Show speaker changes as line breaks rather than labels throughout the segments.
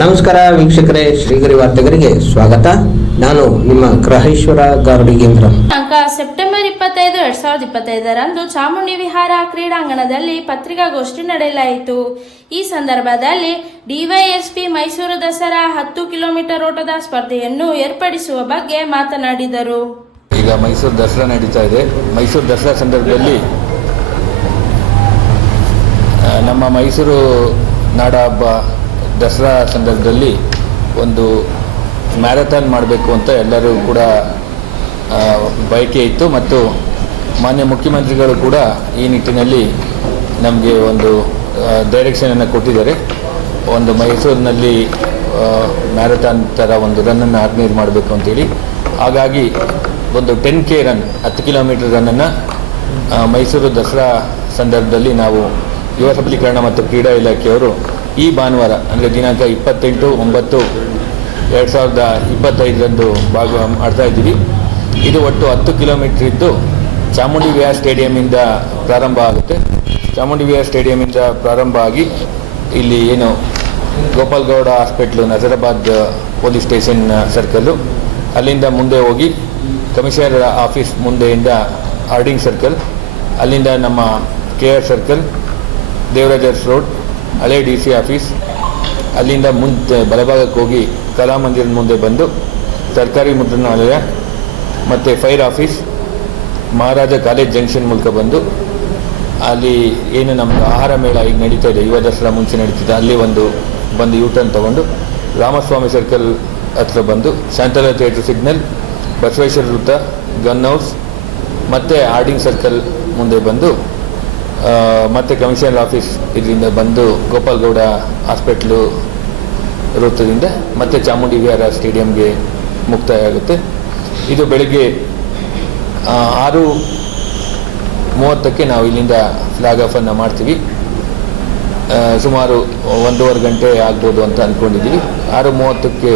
ನಮಸ್ಕಾರ ವೀಕ್ಷಕರೇ ಶ್ರೀಗರಿ ವಾರ್ತೆಗರಿಗೆ ಸ್ವಾಗತ. ನಾನು ನಿಮ್ಮ ಗ್ರಹೇಶ್ವರ ಗಾರುಡಿಗೇಂದ್ರ
ಅಂಕ ಸೆಪ್ಟೆಂಬರ್ ಇಪ್ಪತ್ತೈದು ಎರಡ್ ಸಾವಿರದ ಇಪ್ಪತ್ತೈದರಂದು ಚಾಮುಂಡಿ ವಿಹಾರ ಕ್ರೀಡಾಂಗಣದಲ್ಲಿ ಪತ್ರಿಕಾಗೋಷ್ಠಿ ನಡೆಯಲಾಯಿತು. ಈ ಸಂದರ್ಭದಲ್ಲಿ ಡಿವೈಎಸ್ಪಿ ಮೈಸೂರು ದಸರಾ ಹತ್ತು ಕಿಲೋಮೀಟರ್ ಓಟದ ಸ್ಪರ್ಧೆಯನ್ನು ಏರ್ಪಡಿಸುವ ಬಗ್ಗೆ ಮಾತನಾಡಿದರು.
ಈಗ ಮೈಸೂರು ದಸರಾ ನಡೀತಾ ಇದೆ. ಮೈಸೂರು ದಸರಾ ಸಂದರ್ಭದಲ್ಲಿ ನಮ್ಮ ಮೈಸೂರು ನಾಡ ಹಬ್ಬ ದಸರಾ ಸಂದರ್ಭದಲ್ಲಿ ಒಂದು ಮ್ಯಾರಥಾನ್ ಮಾಡಬೇಕು ಅಂತ ಎಲ್ಲರೂ ಕೂಡ ಬಯಕೆ ಇತ್ತು ಮತ್ತು ಮಾನ್ಯ ಮುಖ್ಯಮಂತ್ರಿಗಳು ಕೂಡ ಈ ನಿಟ್ಟಿನಲ್ಲಿ ನಮಗೆ ಒಂದು ಡೈರೆಕ್ಷನನ್ನು ಕೊಟ್ಟಿದ್ದಾರೆ. ಒಂದು ಮೈಸೂರಿನಲ್ಲಿ ಮ್ಯಾರಥಾನ್ ಥರ ಒಂದು ರನ್ನನ್ನು ಆರ್ಗನೈಸ್ ಮಾಡಬೇಕು ಅಂತೇಳಿ. ಹಾಗಾಗಿ ಒಂದು ಟೆನ್ ಕೆ ರನ್ ಹತ್ತು ಕಿಲೋಮೀಟರ್ ರನ್ನನ್ನು ಮೈಸೂರು ದಸರಾ ಸಂದರ್ಭದಲ್ಲಿ ನಾವು ಯುವ ಸಬಲೀಕರಣ ಮತ್ತು ಕ್ರೀಡಾ ಇಲಾಖೆಯವರು ಈ ಭಾನುವಾರ, ಅಂದರೆ ದಿನಾಂಕ ಇಪ್ಪತ್ತೆಂಟು, ಒಂಬತ್ತು, ಎರಡು ಸಾವಿರದ ಇಪ್ಪತ್ತೈದರಂದು ಭಾಗ ಮಾಡ್ತಾ ಇದ್ದೀವಿ. ಇದು ಒಟ್ಟು ಹತ್ತು ಕಿಲೋಮೀಟ್ರ್ ಇದ್ದು ಚಾಮುಂಡಿ ವಿಹಾರ್ ಸ್ಟೇಡಿಯಮಿಂದ ಪ್ರಾರಂಭ ಆಗುತ್ತೆ. ಚಾಮುಂಡಿ ವಿಹಾರ್ ಸ್ಟೇಡಿಯಮಿಂದ ಪ್ರಾರಂಭ ಆಗಿ ಇಲ್ಲಿ ಏನು Gopalgowda hospital, Nazarabad police station circle. ಅಲ್ಲಿಂದ ಮುಂದೆ ಹೋಗಿ ಕಮಿಷನರ್ ಆಫೀಸ್ ಮುಂದೆಯಿಂದ ಆರ್ಡಿಂಗ್ ಸರ್ಕಲ್. ಅಲ್ಲಿಂದ ನಮ್ಮ K R circle, Devaraj Urs road ಹಳೆ ಡಿ ಸಿ ಆಫೀಸ್. ಅಲ್ಲಿಂದ ಮುಂದೆ ಬಲಭಾಗಕ್ಕೆ ಹೋಗಿ ಕಲಾಮಂದಿರದ ಮುಂದೆ ಬಂದು ಸರ್ಕಾರಿ ಮುದ್ರಣಾಲಯ ಮತ್ತು fire office, Maharaja college junction ಮೂಲಕ ಬಂದು ಅಲ್ಲಿ ಏನು ನಮ್ಮ ಆಹಾರ ಮೇಳ ಈಗ ನಡೀತಾ ಇದೆ. ಯುವ ದಸರಾ ಮುಂಚೆ ನಡೀತಿದೆ. ಅಲ್ಲಿ ಒಂದು, ಬಂದು ಯೂ ಟರ್ನ್ ತೊಗೊಂಡು ರಾಮಸ್ವಾಮಿ ಸರ್ಕಲ್ ಹತ್ರ ಬಂದು ಶಾಂತಲಾ ಥಿಯೇಟರ್ ಸಿಗ್ನಲ್ ಬಸವೇಶ್ವರ ವೃತ್ತ ಗನ್ ಹೌಸ್ ಮತ್ತು ಆರ್ಡಿಂಗ್ ಸರ್ಕಲ್ ಮುಂದೆ ಬಂದು ಮತ್ತೆ ಕಮಿಷನರ್ ಆಫೀಸ್ ಇಲ್ಲಿಂದ ಬಂದು ಗೋಪಾಲ್ಗೌಡ ಹಾಸ್ಪಿಟ್ಲು ವೃತ್ತದಿಂದ ಮತ್ತೆ ಚಾಮುಂಡಿ ವಿಹಾರ ಸ್ಟೇಡಿಯಂಗೆ ಮುಕ್ತಾಯ ಆಗುತ್ತೆ ಇದು ಬೆಳಗ್ಗೆ ಆರು ಮೂವತ್ತಕ್ಕೆ ನಾವು ಇಲ್ಲಿಂದ ಫ್ಲಾಗ್ ಆಫನ್ನು ಮಾಡ್ತೀವಿ. ಸುಮಾರು ಒಂದೂವರೆ ಗಂಟೆ ಆಗ್ಬೋದು ಅಂತ ಅಂದ್ಕೊಂಡಿದ್ದೀವಿ ಆರು ಮೂವತ್ತಕ್ಕೆ,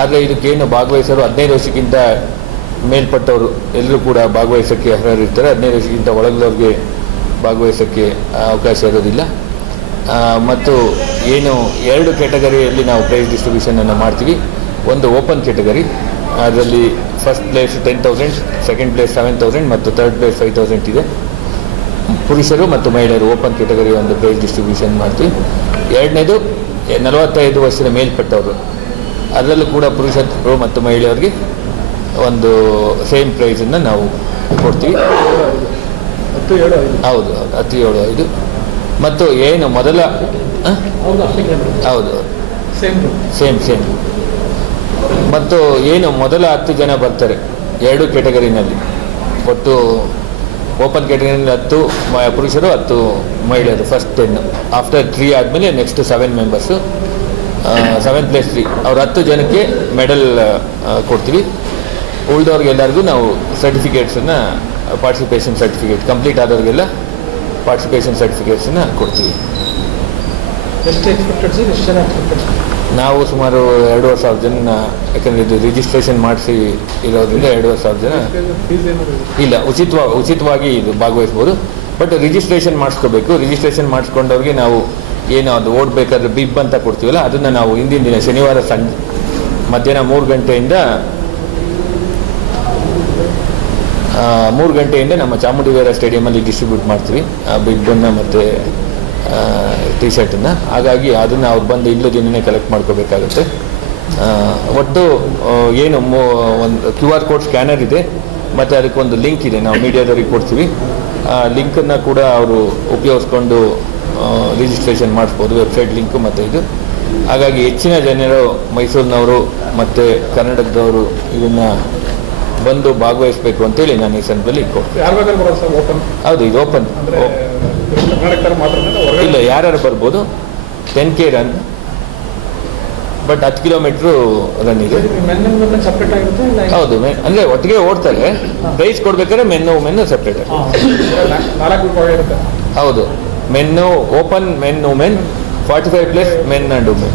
ಆದರೆ ಇದಕ್ಕೇನು ಭಾಗವಹಿಸೋರು ಹದಿನೈದು ವರ್ಷಕ್ಕಿಂತ ಮೇಲ್ಪಟ್ಟವರು ಎಲ್ಲರೂ ಕೂಡ ಭಾಗವಹಿಸೋಕ್ಕೆ ಅರ್ಹರಿರ್ತಾರೆ. ಹದಿನೈದು ವರ್ಷಕ್ಕಿಂತ ಒಳಗಿನವ್ರಿಗೆ ಭಾಗವಹಿಸೋಕ್ಕೆ ಅವಕಾಶ ಇರೋದಿಲ್ಲ. ಮತ್ತು ಏನು ಎರಡು ಕ್ಯಾಟಗರಿಯಲ್ಲಿ ನಾವು ಪ್ರೈಸ್ ಡಿಸ್ಟ್ರಿಬ್ಯೂಷನನ್ನು ಮಾಡ್ತೀವಿ. ಒಂದು ಓಪನ್ ಕ್ಯಾಟಗರಿ ಅದರಲ್ಲಿ first place ten thousand second place seven thousand ಮತ್ತು ಥರ್ಡ್ ಪ್ಲೇಸ್ ಫೈವ್ ತೌಸಂಡ್ ಇದೆ. ಪುರುಷರು ಮತ್ತು ಮಹಿಳೆಯರು ಓಪನ್ ಕ್ಯಾಟಗರಿ ಒಂದು ಪ್ರೈಸ್ ಡಿಸ್ಟ್ರಿಬ್ಯೂಷನ್ ಮಾಡ್ತೀವಿ. ಎರಡನೇದು, ನಲವತ್ತೈದು ವರ್ಷದ ಮೇಲ್ಪಟ್ಟವರು. ಅದರಲ್ಲೂ ಕೂಡ ಪುರುಷರು ಮತ್ತು ಮಹಿಳೆಯರಿಗೆ ಒಂದು ಸೇಮ್ ಪ್ರೈಸನ್ನು ನಾವು ಕೊಡ್ತೀವಿ. ಹೌದು ಹೌದು ಹತ್ತು ಏಳು ಐದು. ಮತ್ತು ಏನು ಮೊದಲ? ಹೌದು ಸೇಮ್ ಸೇಮ್ ಮತ್ತು ಏನು ಮೊದಲ ಹತ್ತು ಜನ ಬರ್ತಾರೆ? ಎರಡು ಕ್ಯಾಟಗರಿನಲ್ಲಿ ಒಟ್ಟು ಓಪನ್ ಕ್ಯಾಟಗರಿನಲ್ಲಿ ಹತ್ತು ಪುರುಷರು ಹತ್ತು ಮಹಿಳೆಯರು ಫಸ್ಟ್ ಟೆನ್ ಆಫ್ಟರ್ ತ್ರೀ ಆದಮೇಲೆ next seven members seven plus three ಅವ್ರ ಹತ್ತು ಜನಕ್ಕೆ ಮೆಡಲ್ ಕೊಡ್ತೀವಿ. ಉಳಿದವ್ರಿಗೆಲ್ಲರಿಗೂ ನಾವು ಸರ್ಟಿಫಿಕೇಟ್ಸನ್ನು ಪಾರ್ಟಿಸಿಪೇಷನ್ ಸರ್ಟಿಫಿಕೇಟ್ ಕಂಪ್ಲೀಟ್ ಆದವ್ರಿಗೆಲ್ಲ ಪಾರ್ಟಿಸಿಪೇಷನ್ ಸರ್ಟಿಫಿಕೇಟ್ಸನ್ನು ಕೊಡ್ತೀವಿ. ನಾವು ಸುಮಾರು ಎರಡೂವರೆ ಸಾವಿರ ಜನ ಯಾಕಂದರೆ ಇದು ರಿಜಿಸ್ಟ್ರೇಷನ್ ಮಾಡಿಸಿ ಇರೋದ್ರಿಂದ ಎರಡೂವರೆ ಸಾವಿರ ಜನ. ಇಲ್ಲ ಉಚಿತವಾಗಿ ಉಚಿತವಾಗಿ ಇದು ಭಾಗವಹಿಸ್ಬೋದು. ಬಟ್ ರಿಜಿಸ್ಟ್ರೇಷನ್ ಮಾಡಿಸ್ಕೋಬೇಕು. ರಿಜಿಸ್ಟ್ರೇಷನ್ ಮಾಡಿಸ್ಕೊಂಡವ್ರಿಗೆ ನಾವು ಏನು ಅದು ಓಡಬೇಕಾದ್ರೆ ಬಿಬ್ ಅಂತ ಕೊಡ್ತೀವಲ್ಲ ಅದನ್ನು ನಾವು ಹಿಂದಿನ ದಿನ ಶನಿವಾರ ಸಂಜೆ ಮಧ್ಯಾಹ್ನ ಮೂರು ಗಂಟೆಯಿಂದ ಆ, ಮೂರು ಗಂಟೆಯಿಂದ ನಮ್ಮ ಚಾಮುಂಡಿವೇರ ಸ್ಟೇಡಿಯಮಲ್ಲಿ ಡಿಸ್ಟ್ರಿಬ್ಯೂಟ್ ಮಾಡ್ತೀವಿ. ಆ ಬನ್ನ ಮತ್ತು ಟಿ ಶರ್ಟನ್ನು ಹಾಗಾಗಿ ಅದನ್ನು ಅವ್ರು ಬಂದು ಇಲ್ಲದ ದಿನನೇ ಕಲೆಕ್ಟ್ ಮಾಡ್ಕೋಬೇಕಾಗುತ್ತೆ. ಒಟ್ಟು ಏನು ಒಂದು ಕ್ಯೂ ಆರ್ ಕೋಡ್ ಸ್ಕ್ಯಾನರ್ ಇದೆ. ಮತ್ತು ಅದಕ್ಕೊಂದು ಲಿಂಕ್ ಇದೆ. ನಾವು ಮೀಡಿಯಾದವ್ರಿಗೆ ಕೊಡ್ತೀವಿ. ಆ ಲಿಂಕನ್ನು ಕೂಡ ಅವರು ಉಪಯೋಗಿಸ್ಕೊಂಡು ರಿಜಿಸ್ಟ್ರೇಷನ್ ಮಾಡಿಸ್ಬೋದು. ವೆಬ್ಸೈಟ್ ಲಿಂಕು ಮತ್ತು ಇದು. ಹಾಗಾಗಿ ಹೆಚ್ಚಿನ ಜನರು ಮೈಸೂರಿನವರು ಮತ್ತು ಕನ್ನಡದವರು ಇದನ್ನು ಬಂದು ಭಾಗವಹಿಸಬೇಕು ಅಂತೇಳಿ ನಾನು ಈ ಸಂದರ್ಭದಲ್ಲಿ
ಯಾರು
ಹೌದು ಇದು ಓಪನ್ ಇಲ್ಲ ಯಾರ್ಯಾರು ಬರ್ಬೋದು? ಟೆನ್ ಕೆ ರನ್ ಬಟ್ ಹತ್ತು ಕಿಲೋಮೀಟ್ರು ರನ್ ಇದೆ. ಹೌದು ಅಂದ್ರೆ ಒಟ್ಟಿಗೆ ಓಡ್ತಾರೆ. ಪ್ರೈಸ್ ಕೊಡ್ಬೇಕಾದ್ರೆ ಮೆನ್ನು ಮೆನ್ನು ಸಪ್ರೇಟ್ ಹೌದು men open men women forty five plus men and women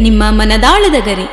ನಿಮ್ಮ ಮನದಾಳದ ಗರಿ.